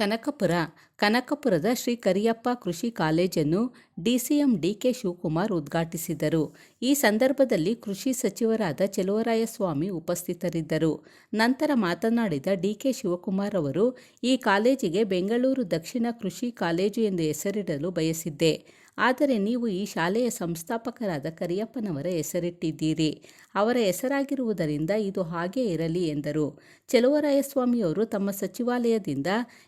ಕನಕಪುರ, ಕನಕಪುರದ ಶ್ರೀ ಕರಿಯಪ್ಪ ಕೃಷಿ ಕಾಲೇಜನ್ನು DCM DK Shivakumar ಉದ್ಘಾಟಿಸಿದರು. ಈ ಸಂದರ್ಭದಲ್ಲಿ ಕೃಷಿ ಸಚಿವರಾದ ಚೆಲುವರಾಯಸ್ವಾಮಿ ಉಪಸ್ಥಿತರಿದ್ದರು. ನಂತರ ಮಾತನಾಡಿದ ಡಿಕೆ ಶಿವಕುಮಾರ್ ಅವರು, ಈ ಕಾಲೇಜಿಗೆ ಬೆಂಗಳೂರು ದಕ್ಷಿಣ ಕೃಷಿ ಕಾಲೇಜು ಎಂದು ಹೆಸರಿಡಲು ಬಯಸಿದ್ದೆ. ಆದರೆ ನೀವು ಈ ಶಾಲೆಯ ಸಂಸ್ಥಾಪಕರಾದ ಕರಿಯಪ್ಪನವರ ಹೆಸರಿಟ್ಟಿದ್ದೀರಿ. ಅವರ ಹೆಸರಾಗಿರುವುದರಿಂದ ಇದು ಹಾಗೇ ಇರಲಿ ಎಂದರು. ಚೆಲುವರಾಯಸ್ವಾಮಿಯವರು ತಮ್ಮ ಸಚಿವಾಲಯದಿಂದ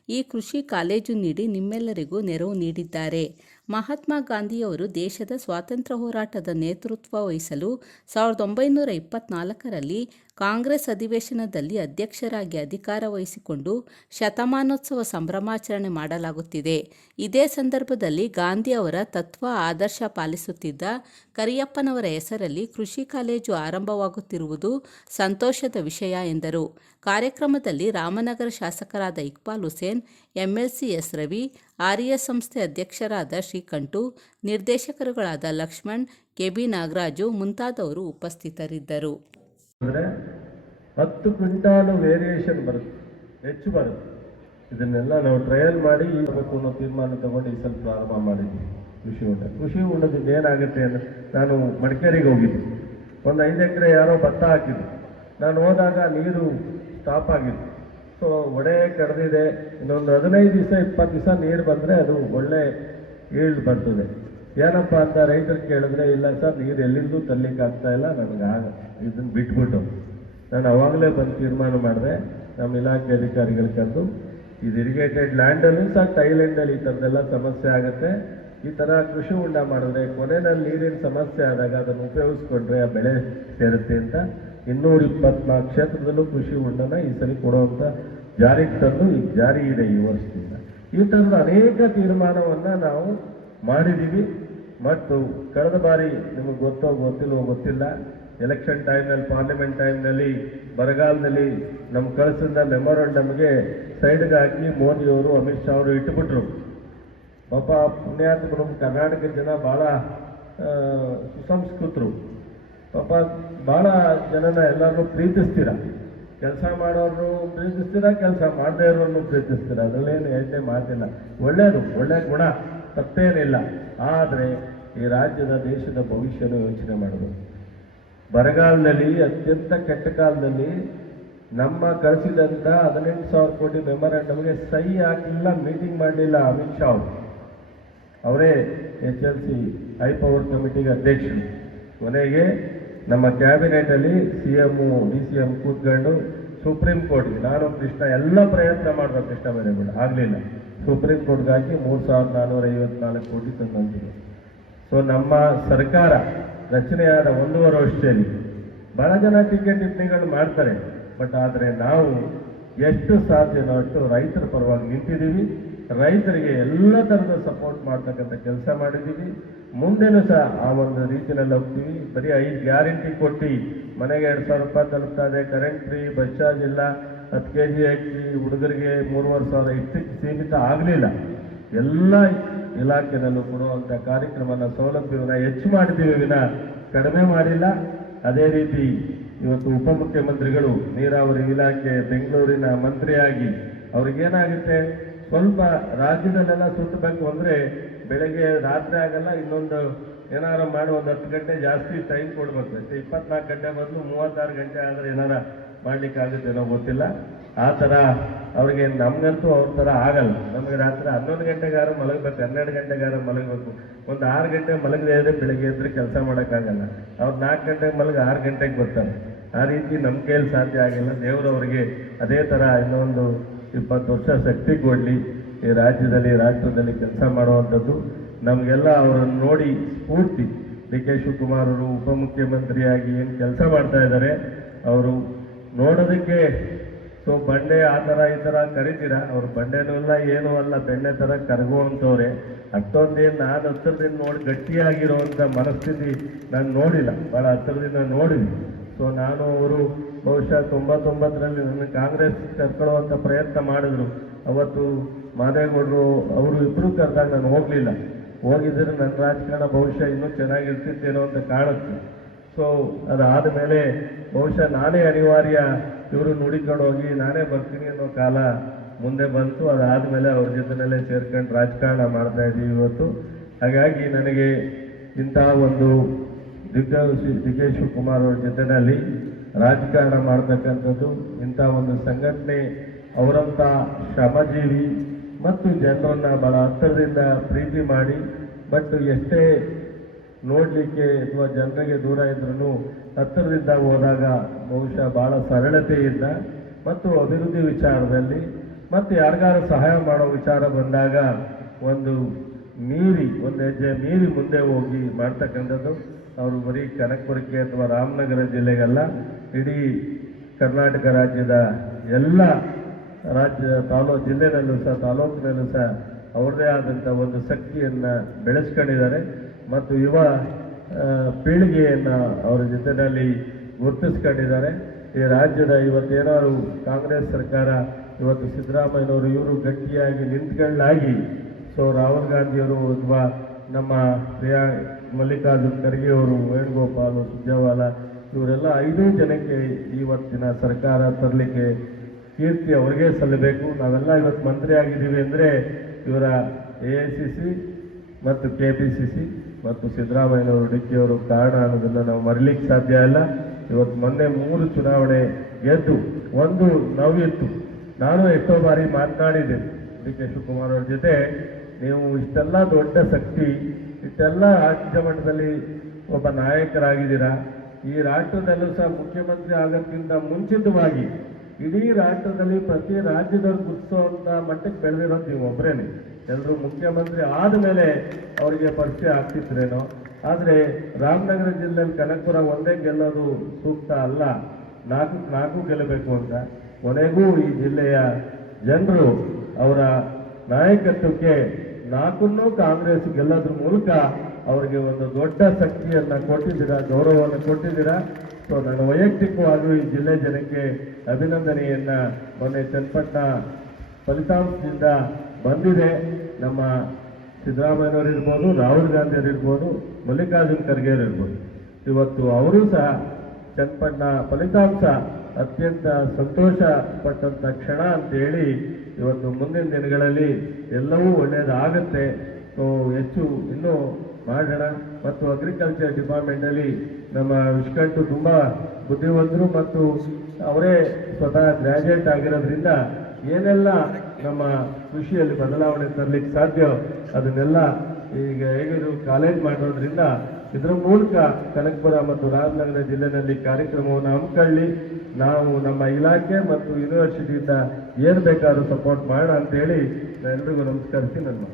ಈ ಕೃಷಿ ಕಾಲೇಜು ನೀಡಿ ನಿಮ್ಮೆಲ್ಲರಿಗೂ ನೆರವು ನೀಡಿದ್ದಾರೆ. ಮಹಾತ್ಮ ಗಾಂಧಿಯವರು ದೇಶದ ಸ್ವಾತಂತ್ರ್ಯ ಹೋರಾಟದ ನೇತೃತ್ವ ವಹಿಸಲು ಸಾವಿರದ ಒಂಬೈನೂರ ಇಪ್ಪತ್ನಾಲ್ಕರಲ್ಲಿ ಕಾಂಗ್ರೆಸ್ ಅಧಿವೇಶನದಲ್ಲಿ ಅಧ್ಯಕ್ಷರಾಗಿ ಅಧಿಕಾರ ವಹಿಸಿಕೊಂಡು ಶತಮಾನೋತ್ಸವ ಸಂಭ್ರಮಾಚರಣೆ ಮಾಡಲಾಗುತ್ತಿದೆ. ಇದೇ ಸಂದರ್ಭದಲ್ಲಿ ಗಾಂಧಿ ಅವರ ತತ್ವ, ಆದರ್ಶ ಪಾಲಿಸುತ್ತಿದ್ದ ಕರಿಯಪ್ಪನವರ ಹೆಸರಲ್ಲಿ ಕೃಷಿ ಕಾಲೇಜು ಆರಂಭವಾಗುತ್ತಿರುವುದು ಸಂತೋಷದ ವಿಷಯ ಎಂದರು. ಕಾರ್ಯಕ್ರಮದಲ್ಲಿ ರಾಮನಗರ ಶಾಸಕರಾದ ಇಕ್ಬಾಲ್ ಹುಸೇನ್ ಎಂಎಲ್ಸಿ ಎಸ್ ರವಿ, ಆರ್ಯ ಸಂಸ್ಥೆ ಅಧ್ಯಕ್ಷರಾದ ಶ್ರೀಕಂಠು, ನಿರ್ದೇಶಕರುಗಳಾದ ಲಕ್ಷ್ಮಣ್, ಕೆಬಿ ನಾಗರಾಜು ಮುಂತಾದವರು ಉಪಸ್ಥಿತರಿದ್ದರು. ಹತ್ತು ಕ್ವಿಂಟಾಲು ವೇರಿಯೇಷನ್ ಬರುತ್ತೆ. ಹೆಚ್ಚು ಬರುತ್ತೆ. ಇದನ್ನೆಲ್ಲ ನಾವು ಟ್ರಯಲ್ ಮಾಡಿ ಅನ್ನೋ ತೀರ್ಮಾನ ತಗೊಂಡು ಈ ಪ್ರಾರಂಭ ಮಾಡಿದ್ವಿ. ಕೃಷಿ ಹೊಂಡ. ಕೃಷಿ ಹೊಂಡದಿಂದ ಏನಾಗುತ್ತೆ ಅಂದರೆ ನಾನು ಮಡಿಕೇರಿಗೆ ಹೋಗಿದ್ದೆ. ಒಂದು ಐದು ಎಕರೆ ಯಾರೋ ಭತ್ತ ಹಾಕಿದ್ರು. ನಾನು ಹೋದಾಗ ನೀರು ಸ್ಟಾಪ್ ಆಗಿತ್ತು. ಸೊ ಒಡೆ ಕಡ್ದಿದೆ. ಇನ್ನೊಂದು ಹದಿನೈದು ದಿವಸ ಇಪ್ಪತ್ತು ದಿವಸ ನೀರು ಬಂದರೆ ಅದು ಒಳ್ಳೆ ಈಲ್ಡ್ ಬರ್ತದೆ. ಏನಪ್ಪ ಅಂತ ರೈತರು ಕೇಳಿದ್ರೆ, ಇಲ್ಲ ಸರ್, ನೀರು ಎಲ್ಲಿಂದೂ ತರ್ಲಿಕ್ಕೆ ಆಗ್ತಾ ಇಲ್ಲ ನನಗೆ ಆಗ ಇದನ್ನು ಬಿಟ್ಬಿಟ್ಟು. ನಾನು ಅವಾಗಲೇ ಬಂದು ತೀರ್ಮಾನ ಮಾಡಿದೆ. ನಮ್ಮ ಇಲಾಖೆ ಅಧಿಕಾರಿಗಳು ಕರೆದು, ಇದು ಇರಿಗೇಟೆಡ್ ಲ್ಯಾಂಡಲ್ಲೂ ಸಹ ಥೈಲ್ಯಾಂಡಲ್ಲಿ ಈ ಥರದ್ದೆಲ್ಲ ಸಮಸ್ಯೆ ಆಗುತ್ತೆ. ಈ ಥರ ಕೃಷಿ ಹೊಂಡ ಮಾಡಿದ್ರೆ ಕೊನೆಯಲ್ಲಿ ನೀರಿನ ಸಮಸ್ಯೆ ಆದಾಗ ಅದನ್ನು ಉಪಯೋಗಿಸ್ಕೊಂಡ್ರೆ ಆ ಬೆಳೆ ಸೇರುತ್ತೆ ಅಂತ ಇನ್ನೂರ ಇಪ್ಪತ್ನಾಲ್ಕು ಕ್ಷೇತ್ರದಲ್ಲೂ ಕೃಷಿ ಹೊಂಡನ ಈ ಸರಿ ಕೊಡುವಂಥ ಜಾರಿಗೆ ತಂದು ಈ ಜಾರಿ ಇದೆ ಈ ವರ್ಷದಿಂದ. ಈ ಥರದ ಅನೇಕ ತೀರ್ಮಾನವನ್ನು ನಾವು ಮಾಡಿದ್ದೀವಿ ಮತ್ತು ಕಳೆದ ಬಾರಿ ನಿಮಗೆ ಗೊತ್ತೋ ಗೊತ್ತಿಲ್ವೋ ಗೊತ್ತಿಲ್ಲ. ಎಲೆಕ್ಷನ್ ಟೈಮ್ನಲ್ಲಿ ಪಾರ್ಲಿಮೆಂಟ್ ಟೈಮ್ನಲ್ಲಿ ಬರಗಾಲದಲ್ಲಿ ನಮ್ಮ ಕಳಿಸಿದ ಮೆಮೊರಂಡಮ್ಗೆ ಸೈಡ್ಗೆ ಹಾಕಿ ಮೋದಿಯವರು ಅಮಿತ್ ಶಾ ಅವರು ಇಟ್ಟುಬಿಟ್ರು ಪಾಪ ಪುಣ್ಯಾತ್ಮ ನಮ್ಮ ಕರ್ನಾಟಕ ಜನ ಭಾಳ ಸುಸಂಸ್ಕೃತರು. ಪಾಪ ಭಾಳ ಜನನ ಎಲ್ಲರನ್ನೂ ಪ್ರೀತಿಸ್ತೀರ. ಕೆಲಸ ಮಾಡೋರು ಪ್ರೀತಿಸ್ತೀರ, ಕೆಲಸ ಮಾಡದೇ ಇರೋರನ್ನು ಪ್ರೀತಿಸ್ತೀರ. ಅದರಲ್ಲೇನು ಎರಡನೇ ಮಾತಿಲ್ಲ. ಒಳ್ಳೆಯದು ಒಳ್ಳೆಯ ಗುಣ, ತಪ್ಪೇನಿಲ್ಲ. ಆದರೆ ಈ ರಾಜ್ಯದ, ದೇಶದ ಭವಿಷ್ಯನ ಯೋಚನೆ ಮಾಡೋದು. ಬರಗಾಲದಲ್ಲಿ, ಅತ್ಯಂತ ಕೆಟ್ಟ ಕಾಲದಲ್ಲಿ ನಮ್ಮ ಕಳಿಸಿದಂಥ ಹದಿನೆಂಟು ಸಾವಿರ ಕೋಟಿ ಮೆಮೊರಾಂಡಮ್ಗೆ ಸಹಿ ಹಾಕಿಲ್ಲ ಮೀಟಿಂಗ್ ಮಾಡಲಿಲ್ಲ ಅಮಿತ್ ಶಾ ಅವರು. ಅವರೇ H L C high power ಕಮಿಟಿಗೆ ಅಧ್ಯಕ್ಷರು. ಕೊನೆಗೆ ನಮ್ಮ ಕ್ಯಾಬಿನೆಟಲ್ಲಿ C M D C M ಕೂತ್ಕೊಂಡು ಸುಪ್ರೀಂ ಕೋರ್ಟ್ಗೆ ನಾನು ಕೃಷ್ಣ, ಎಲ್ಲ ಪ್ರಯತ್ನ ಮಾಡಿದ ಕೃಷ್ಣ ಬೈರೇಗೌಡ ಆಗಲಿಲ್ಲ. ಸುಪ್ರೀಂ ಕೋರ್ಟ್ಗೆ ಹಾಕಿ ಮೂರು ಸಾವಿರದ ನಾನ್ನೂರ ಐವತ್ನಾಲ್ಕು ಕೋಟಿ ತಂದಂತಿದೆ. ಸೊ ನಮ್ಮ ಸರ್ಕಾರ ರಚನೆಯಾದ ಒಂದೂವರೆ ವರ್ಷದಲ್ಲಿ ಬಹಳ ಜನ ಟಿಕೆಟ್ ಟಿಪ್ಪಣಿಗಳು ಮಾಡ್ತಾರೆ. ಬಟ್ ಆದರೆ ನಾವು ಎಷ್ಟು ಸಾಧ್ಯನೋ ಅಷ್ಟು ರೈತರ ಪರವಾಗಿ ನಿಂತಿದ್ದೀವಿ. ರೈತರಿಗೆ ಎಲ್ಲ ಥರದ ಸಪೋರ್ಟ್ ಮಾಡ್ತಕ್ಕಂಥ ಕೆಲಸ ಮಾಡಿದ್ದೀವಿ ಮುಂದೆನೂ ಸಹ ಆ ಒಂದು ರೀತಿಯಲ್ಲಿ ಹೋಗ್ತೀವಿ. ಬರೀ ಐದು ಗ್ಯಾರಂಟಿ ಕೊಟ್ಟು ಮನೆಗೆ ಎರಡು ಸಾವಿರ ರೂಪಾಯಿ ತಲುಪ್ತಾ ಇದೆ ಕರೆಂಟ್ ಫ್ರೀ ಬಸ್ ಚಾರ್ಜ್ ಇಲ್ಲ. ಹತ್ತು ಕೆ ಜಿ ಅಕ್ಕಿ ಹುಡುಗರಿಗೆ ಮೂರುವರೆ ಸಾವಿರ ಇಷ್ಟಕ್ಕೆ ಸೀಮಿತ ಆಗಲಿಲ್ಲ. ಎಲ್ಲ ಇಲಾಖೆಯಲ್ಲೂ ಕೊಡುವಂಥ ಕಾರ್ಯಕ್ರಮನ ಸೌಲಭ್ಯವನ್ನು ಹೆಚ್ಚು ಮಾಡಿದ್ದೀವಿ ವಿನ ಕಡಿಮೆ ಮಾಡಿಲ್ಲ. ಅದೇ ರೀತಿ ಇವತ್ತು ಉಪಮುಖ್ಯಮಂತ್ರಿಗಳು ನೀರಾವರಿ ಇಲಾಖೆ ಬೆಂಗಳೂರಿನ ಮಂತ್ರಿಯಾಗಿ ಅವ್ರಿಗೇನಾಗುತ್ತೆ? ಸ್ವಲ್ಪ ರಾಜ್ಯದಲ್ಲೆಲ್ಲ ಸುತ್ತಬೇಕು ಅಂದರೆ ಬೆಳಗ್ಗೆ ರಾತ್ರಿ ಆಗಲ್ಲ, ಇನ್ನೊಂದು ಏನಾರು ಮಾಡಿ ಒಂದು ಹತ್ತು ಗಂಟೆ ಜಾಸ್ತಿ ಟೈಮ್ ಕೊಡ್ಬೇಕು. ಇಪ್ಪತ್ನಾಲ್ಕು ಗಂಟೆ ಬದಲು ಮೂವತ್ತಾರು ಗಂಟೆ ಆದರೆ ಏನಾರ ಮಾಡಲಿಕ್ಕಾಗುತ್ತೇನೋ ಗೊತ್ತಿಲ್ಲ. ಆ ಥರ ಅವ್ರಿಗೆ ನಮಗಂತೂ ಅವ್ರ ಥರ ಆಗಲ್ಲ. ನಮಗೆ ರಾತ್ರಿ ಹನ್ನೊಂದು ಗಂಟೆಗಾರ ಮಲಗಬೇಕು, ಹನ್ನೆರಡು ಗಂಟೆಗಾರ ಮಲಗಬೇಕು. ಒಂದು ಆರು ಗಂಟೆ ಮಲಗದೇ ಇದ್ರೆ ಬೆಳಗ್ಗೆ ಎದ್ರೆ ಕೆಲಸ ಮಾಡೋಕ್ಕಾಗಲ್ಲ. ಅವ್ರು ನಾಲ್ಕು ಗಂಟೆಗೆ ಮಲಗ ಆರು ಗಂಟೆಗೆ ಬರ್ತಾರೆ. ಆ ರೀತಿ ನಮ್ಮ ಕೈಯಲ್ಲಿ ಸಾಧ್ಯ ಆಗಿಲ್ಲ. ದೇವರು ಅವರಿಗೆ ಅದೇ ಥರ ಇನ್ನೊಂದು ಇಪ್ಪತ್ತು ವರ್ಷ ಶಕ್ತಿ ಕೊಡಲಿ ಈ ರಾಜ್ಯದಲ್ಲಿ ರಾಷ್ಟ್ರದಲ್ಲಿ ಕೆಲಸ ಮಾಡುವಂಥದ್ದು. ನಮಗೆಲ್ಲ ಅವರನ್ನು ನೋಡಿ ಸ್ಫೂರ್ತಿ. ಡಿ ಕೆ ಶಿವಕುಮಾರ್ ಅವರು ಉಪಮುಖ್ಯಮಂತ್ರಿಯಾಗಿ ಏನು ಕೆಲಸ ಮಾಡ್ತಾ ಇದ್ದಾರೆ, ಅವರು ನೋಡೋದಕ್ಕೆ, ಸೊ ಬಂಡೆ ಆ ಥರ ಈ ಥರ ಕರಿತೀರ? ಅವ್ರು ಬಂಡೆನೂ ಅಲ್ಲ ಏನೂ ಅಲ್ಲ, ಬೆಣ್ಣೆ ಥರ ಕರಗುವಂಥವ್ರೆ. ಅಷ್ಟೊಂದೇನು ನಾನು ಹತ್ತಿರದಿಂದ ನೋಡಿ ಗಟ್ಟಿಯಾಗಿರುವಂಥ ಮನಸ್ಥಿತಿ ನಾನು ನೋಡಿಲ್ಲ. ಭಾಳ ಹತ್ತಿರದಿಂದ ನೋಡಿದ್ವಿ ಸೊ ನಾನು ಅವರು ಬಹುಶಃ ತೊಂಬತ್ತೊಂಬತ್ತರಲ್ಲಿ ನನ್ನ ಕಾಂಗ್ರೆಸ್ ಕರ್ಕೊಳ್ಳುವಂಥ ಪ್ರಯತ್ನ ಮಾಡಿದ್ರು. ಅವತ್ತು ಮಾದೇಗೌಡರು ಅವರು ಇಬ್ಬರು ಕರೆದಾಗ ನಾನು ಹೋಗಲಿಲ್ಲ. ಹೋಗಿದ್ರೆ ನನ್ನ ರಾಜಕಾರಣ ಬಹುಶಃ ಇನ್ನೂ ಚೆನ್ನಾಗಿರ್ತಿತ್ತೇನೋ ಅಂತ ಕಾಣುತ್ತೆ. ಸೊ ಅದಾದ ಮೇಲೆ ಬಹುಶಃ ನಾನೇ ಅನಿವಾರ್ಯ ಇವರು ನುಡಿಕೊಂಡು ಹೋಗಿ ನಾನೇ ಬರ್ತೀನಿ ಅನ್ನೋ ಕಾಲ ಮುಂದೆ ಬಂತು. ಅದಾದ ಮೇಲೆ ಅವ್ರ ಜೊತೆನಲ್ಲೇ ಸೇರ್ಕೊಂಡು ರಾಜಕಾರಣ ಮಾಡ್ತಾ ಇದ್ದೀವಿ ಇವತ್ತು. ಹಾಗಾಗಿ ನನಗೆ ಇಂತಹ ಒಂದು ದಿಗ್ಗಜ ಡಿ ಕೆ ಶಿವಕುಮಾರ್ ಅವ್ರ ಜೊತೆನಲ್ಲಿ ರಾಜಕಾರಣ ಮಾಡ್ತಕ್ಕಂಥದ್ದು ಇಂಥ ಒಂದು ಸಂಘಟನೆ, ಅವರಂಥ ಶ್ರಮಜೀವಿ ಮತ್ತು ಜನರನ್ನ ಬಹಳ ಹತ್ತಿರದಿಂದ ಪ್ರೀತಿ ಮಾಡಿ, ಬಟ್ ಎಷ್ಟೇ ನೋಡಲಿಕ್ಕೆ ಅಥವಾ ಜನರಿಗೆ ದೂರ ಇದ್ರೂ ಹತ್ತಿರದಿಂದ ಹೋದಾಗ ಬಹುಶಃ ಬಹಳ ಸರಳತೆಯಿಂದ ಮತ್ತು ಅಭಿವೃದ್ಧಿ ವಿಚಾರದಲ್ಲಿ ಮತ್ತು ಯಾರಿಗಾರು ಸಹಾಯ ಮಾಡೋ ವಿಚಾರ ಬಂದಾಗ ಒಂದು ಮೀರಿ, ಒಂದು ಹೆಜ್ಜೆ ಮೀರಿ ಮುಂದೆ ಹೋಗಿ ಮಾಡ್ತಕ್ಕಂಥದ್ದು. ಅವರು ಬರೀ ಕನಕಪುರಕ್ಕೆ ಅಥವಾ ರಾಮನಗರ ಜಿಲ್ಲೆಗಲ್ಲ, ಇಡೀ ಕರ್ನಾಟಕ ರಾಜ್ಯದ ಎಲ್ಲ ರಾಜ್ಯ ತಾಲೂ, ಜಿಲ್ಲೆನಲ್ಲೂ ಸಹ, ತಾಲೂಕಿನಲ್ಲೂ ಸಹ ಅವ್ರದ್ದೇ ಆದಂಥ ಒಂದು ಶಕ್ತಿಯನ್ನು ಬೆಳೆಸ್ಕೊಂಡಿದ್ದಾರೆ. ಮತ್ತು ಯುವ ಪೀಳಿಗೆಯನ್ನು ಅವರ ಜೊತೆಯಲ್ಲಿ ಗುರುತಿಸ್ಕೊಂಡಿದ್ದಾರೆ. ಈ ರಾಜ್ಯದ ಇವತ್ತೇನಾದ್ರು ಕಾಂಗ್ರೆಸ್ ಸರ್ಕಾರ ಇವತ್ತು ಸಿದ್ದರಾಮಯ್ಯನವರು ಇವರು ಗಟ್ಟಿಯಾಗಿ ನಿಂತ್ಕೊಳ್ಳಾಗಿ ಸೊ ರಾಹುಲ್ ಗಾಂಧಿಯವರು ಅಥವಾ ನಮ್ಮ ಪ್ರಿಯಾ ಮಲ್ಲಿಕಾರ್ಜುನ್ ಖರ್ಗೆ ಅವರು, ವೇಣುಗೋಪಾಲ್ ಸುಜಾವಾಲ ಇವರೆಲ್ಲ ಐದು ಜನಕ್ಕೆ ಇವತ್ತಿನ ಸರ್ಕಾರ ತರಲಿಕ್ಕೆ ಕೀರ್ತಿ ಅವ್ರಿಗೆ ಸಲ್ಲಬೇಕು. ನಾವೆಲ್ಲ ಇವತ್ತು ಮಂತ್ರಿ ಆಗಿದ್ದೀವಿ ಅಂದರೆ ಇವರ ಎ ಸಿ ಸಿ ಮತ್ತು ಕೆ ಪಿ ಸಿ ಸಿ ಮತ್ತು ಸಿದ್ದರಾಮಯ್ಯನವರು ಡಿ ಕೆ ಅವರು ಕಾರಣ ಅನ್ನೋದನ್ನು ನಾವು ಮರಿಲಿಕ್ಕೆ ಸಾಧ್ಯ ಇಲ್ಲ. ಇವತ್ತು ಮೊನ್ನೆ ಮೂರು ಚುನಾವಣೆ ಗೆದ್ದು, ಒಂದು ನೋವಿತ್ತು ನಾನು ಎಷ್ಟೋ ಬಾರಿ ಮಾತನಾಡಿದ್ದೇನೆ. ಡಿ ಕೆ ಶಿವಕುಮಾರ್ ಅವ್ರ ಜೊತೆ ನೀವು ಇಷ್ಟೆಲ್ಲ ದೊಡ್ಡ ಶಕ್ತಿ, ಇಷ್ಟೆಲ್ಲ ರಾಜ್ಯ ಮಟ್ಟದಲ್ಲಿ ಒಬ್ಬ ನಾಯಕರಾಗಿದ್ದೀರಾ? ಈ ರಾಷ್ಟ್ರದಲ್ಲೂ ಸಹ ಮುಖ್ಯಮಂತ್ರಿ ಆಗೋಕ್ಕಿಂತ ಮುಂಚಿತವಾಗಿ ಇಡೀ ರಾಷ್ಟ್ರದಲ್ಲಿ ಪ್ರತಿ ರಾಜ್ಯದವ್ರು ಗುರ್ತಿಸುವಂತ ಮಟ್ಟಕ್ಕೆ ಬೆಳೆದಿರೋದು ನೀವು ಒಬ್ಬರೇನೆ ಎಲ್ಲರೂ ಮುಖ್ಯಮಂತ್ರಿ ಆದಮೇಲೆ ಅವರಿಗೆ ಪರಿಚಯ ಆಗ್ತಿದ್ರೇನೋ. ಆದರೆ ರಾಮನಗರ ಜಿಲ್ಲೆಯಲ್ಲಿ ಕನಕಪುರ ಒಂದೇ ಗೆಲ್ಲೋದು ಸೂಕ್ತ ಅಲ್ಲ. ನಾಲ್ಕು ನಾಲ್ಕು ಗೆಲ್ಲಬೇಕು ಅಂತ. ಕೊನೆಗೂ ಈ ಜಿಲ್ಲೆಯ ಜನರು ಅವರ ನಾಯಕತ್ವಕ್ಕೆ ನಾಲ್ಕನ್ನೂ ಕಾಂಗ್ರೆಸ್ ಗೆಲ್ಲೋದ್ರ ಮೂಲಕ ಅವರಿಗೆ ಒಂದು ದೊಡ್ಡ ಶಕ್ತಿಯನ್ನ ಕೊಟ್ಟಿದ್ದೀರಾ, ಗೌರವವನ್ನು ಕೊಟ್ಟಿದ್ದೀರಾ? ಸೊ ನಾನು ವೈಯಕ್ತಿಕವಾಗಿ ಈ ಜಿಲ್ಲೆ ಜನಕ್ಕೆ ಅಭಿನಂದನೆಯನ್ನ ಮೊನ್ನೆ ಚನ್ನಪಟ್ಟಣ ಫಲಿತಾಂಶದಿಂದ ಬಂದಿದೆ. ನಮ್ಮ ಸಿದ್ದರಾಮಯ್ಯನವರು ಇರ್ಬೋದು, ರಾಹುಲ್ ಗಾಂಧಿ ಅವರು ಇರ್ಬೋದು, ಮಲ್ಲಿಕಾರ್ಜುನ್ ಖರ್ಗೆ ಅವರು ಇರ್ಬೋದು. ಇವತ್ತು ಅವರು ಸಹ ಚನ್ನಪಟ್ಟಣ ಫಲಿತಾಂಶ ಅತ್ಯಂತ ಸಂತೋಷ ಪಟ್ಟಂತ ಕ್ಷಣ ಅಂತೇಳಿ ಇವತ್ತು ಮುಂದಿನ ದಿನಗಳಲ್ಲಿ ಎಲ್ಲವೂ ಒಳ್ಳೆಯದಾಗತ್ತೆ ಹೆಚ್ಚು ಇನ್ನೂ ಮಾಡೋಣ. ಮತ್ತು ಅಗ್ರಿಕಲ್ಚರ್ ಡಿಪಾರ್ಟ್ಮೆಂಟಲ್ಲಿ ನಮ್ಮ ವಿಶ್ಕಂಠು ತುಂಬ ಬುದ್ಧಿವಂತರು ಮತ್ತು ಅವರೇ ಸ್ವತಃ ಗ್ರಾಜುಯೇಟ್ ಆಗಿರೋದ್ರಿಂದ ಏನೆಲ್ಲ ನಮ್ಮ ಕೃಷಿಯಲ್ಲಿ ಬದಲಾವಣೆ ತರಲಿಕ್ಕೆ ಸಾಧ್ಯ ಅದನ್ನೆಲ್ಲ ಈಗ ಹೇಗಿದ್ರು ಕಾಲೇಜ್ ಮಾಡೋದ್ರಿಂದ ಇದರ ಮೂಲಕ ಕನಕಪುರ ಮತ್ತು ರಾಮನಗರ ಜಿಲ್ಲೆನಲ್ಲಿ ಕಾರ್ಯಕ್ರಮವನ್ನು ಹಮ್ಮಿಕೊಳ್ಳಿ. ನಾವು ನಮ್ಮ ಇಲಾಖೆ ಮತ್ತು ಯೂನಿವರ್ಸಿಟಿಯಿಂದ ಏನು ಬೇಕಾದರೂ ಸಪೋರ್ಟ್ ಮಾಡೋಣ ಅಂತೇಳಿ ನಾನು ಎಲ್ರಿಗೂ ನಮಸ್ಕರಿಸಿ ನನ್ನ